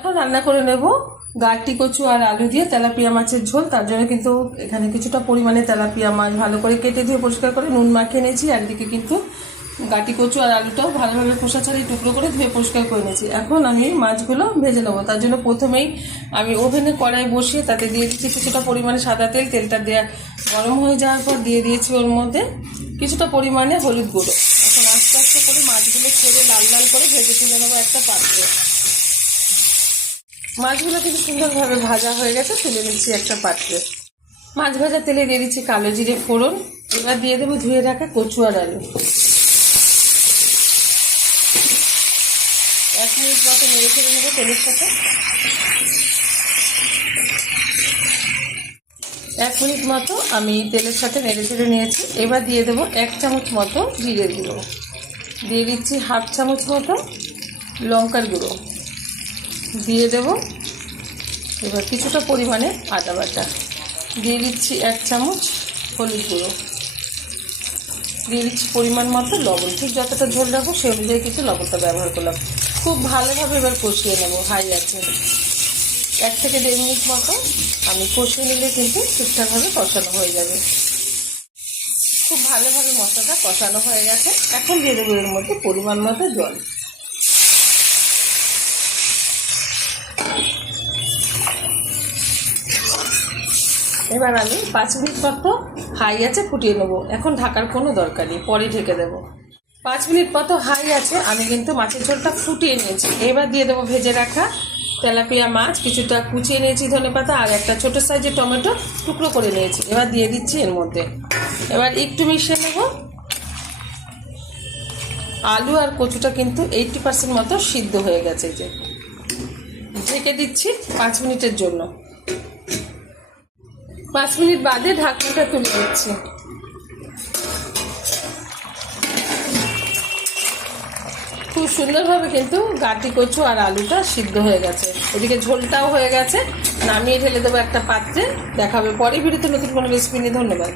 এখন রান্না করে নেব গাটি কচু আর আলু দিয়ে তেলাপিয়া মাছের ঝোল। তার জন্য কিন্তু এখানে কিছুটা পরিমাণে তেলাপিয়া মাছ ভালো করে কেটে ধুয়ে পরিষ্কার করে নুন মাখিয়ে নিয়েছি। একদিকে কিন্তু গাটি কচু আর আলুটাও ভালোভাবে খোসা ছাড়িয়ে টুকরো করে ধুয়ে পরিষ্কার করে নিয়েছি। এখন আমি মাছগুলো ভেজে নেবো। তার জন্য প্রথমেই আমি ওভেনে কড়াই বসিয়ে তাতে দিয়ে দিচ্ছি কিছুটা পরিমাণে সাদা তেল। তেলটা দেওয়া গরম হয়ে যাওয়ার পর দিয়ে দিয়েছি ওর মধ্যে কিছুটা পরিমাণে হলুদ গুঁড়ো। এখন আস্তে আস্তে করে মাছগুলো ছেড়ে লাল লাল করে ভেজে তুলে নেবো একটা পাত্রে। মাছগুলো কিন্তু সুন্দরভাবে ভাজা হয়ে গেছে, তুলে নিচ্ছি একটা পাত্রে। মাছ ভাজা তেলে দিয়ে দিচ্ছি কালো জিরে ফোড়ন। এবার দিয়ে দেবো ধুয়ে রাখা কচু আর আলু। 1 মিনিট মতো নেড়ে ছেড়ে নেবো তেলের সাথে। 1 মিনিট মতো আমি তেলের সাথে নেড়ে ছেড়ে নিয়েছি। এবার দিয়ে দেবো 1 চামচ মতো জিরের গুঁড়ো, দিয়ে দিচ্ছি 1/2 চামচ মতো লঙ্কার গুঁড়ো, দিয়ে দেবো এবার কিছুটা পরিমাণে আদা বাটা, দিয়ে দিচ্ছি 1 চামচ হলুদ গুঁড়ো, দিয়ে দিচ্ছি পরিমাণ মতো লবণ। ঠিক যতটা ঝোল রাখবো সেই অনুযায়ী কিছু লবণটা ব্যবহার করলাম। খুব ভালোভাবে এবার কষিয়ে নেবো হাই আছে। 1 থেকে 1.5 মিনিট মতো আমি কষিয়ে নিলে কিন্তু ঠিকঠাকভাবে কষানো হয়ে যাবে। খুব ভালোভাবে মশলাটা কষানো হয়ে গেছে। এখন দিয়ে দেবো এর মধ্যে পরিমাণ মতো জল। এবার আমি 5 মিনিট মতো হাই আছে ফুটিয়ে নেবো। এখন ঢাকার কোনো দরকার নেই, পরে ঢেকে দেবো। 5 মিনিট মতো হাই আছে আমি কিন্তু মাছের ঝোলটা ফুটিয়ে নিয়েছি। এবার দিয়ে দেবো ভেজে রাখা তেলাপিয়া মাছ, কিছুটা কুচিয়ে নিয়েছি ধনেপাতা, আর একটা ছোট সাইজের টমেটো টুকরো করে নিয়েছি। এবার দিয়ে দিচ্ছি এর মধ্যে। এবার একটু মিশিয়ে নেব। আলু আর কচুটা কিন্তু 80% মতো সিদ্ধ হয়ে গেছে। যে ঢেকে দিচ্ছি 5 মিনিটের জন্য। 5 মিনিট বাদে ঢাকনাটা তুলে দিচ্ছি। খুব সুন্দরভাবে কিন্তু গাটি কচু আর আলুটা সিদ্ধ হয়ে গেছে। এদিকে ঝোলটাও হয়ে গেছে। নামিয়ে ঢেলে দেবো একটা পাত্রে। দেখাবে পরে ভিডিওতে নতুন কোনো রেসিপি নিয়ে। ধন্যবাদ।